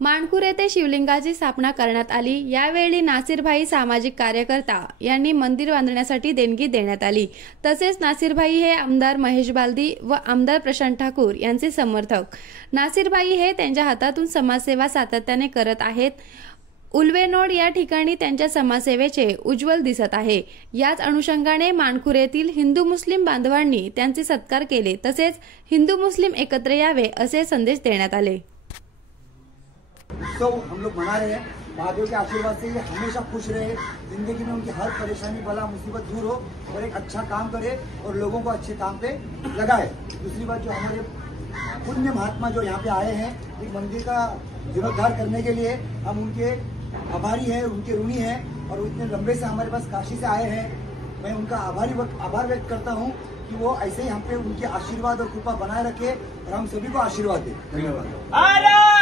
मानखुर येथे शिवलिंगाची स्थापना करण्यात आली। यावेळी नासिरभाई सामाजिक कार्यकर्ता यांनी मंदिर बांधण्यासाठी देणगी देण्यात आली। तसेच नासिरभाई हे आमदार महेश बालदी व आमदार प्रशांत ठाकूर यांचे समर्थक। नासिरभाई हे त्यांच्या हातातून समाजसेवा सातत्याने करत आहेत। उल्वेनोड या ठिकाणी त्यांच्या समाजसेवेचे उज्ज्वल दिसत आहे। याच अनुषंगाने मानखुर येथील हिंदू मुस्लिम बांधवांनी त्यांचे सत्कार केले। तसेच हिंदू मुस्लिम एकत्र यावे असे संदेश देण्यात आले। तो हम लोग मना रहे हैं। महादेव के आशीर्वाद से ये हमेशा खुश रहे, जिंदगी में उनकी हर परेशानी बला मुसीबत दूर हो और एक अच्छा काम करे और लोगों को अच्छे काम पे लगाए। दूसरी बात, जो हमारे पुण्य महात्मा जो यहाँ पे आए हैं एक मंदिर का जीर्णोद्धार करने के लिए, हम उनके आभारी हैं, उनके ऋणी हैं और इतने लंबे से हमारे पास काशी से आए हैं। मैं उनका आभार व्यक्त करता हूँ कि वो ऐसे ही हम पे उनके आशीर्वाद और कृपा बनाए रखे और हम सभी को आशीर्वाद दें। धन्यवाद।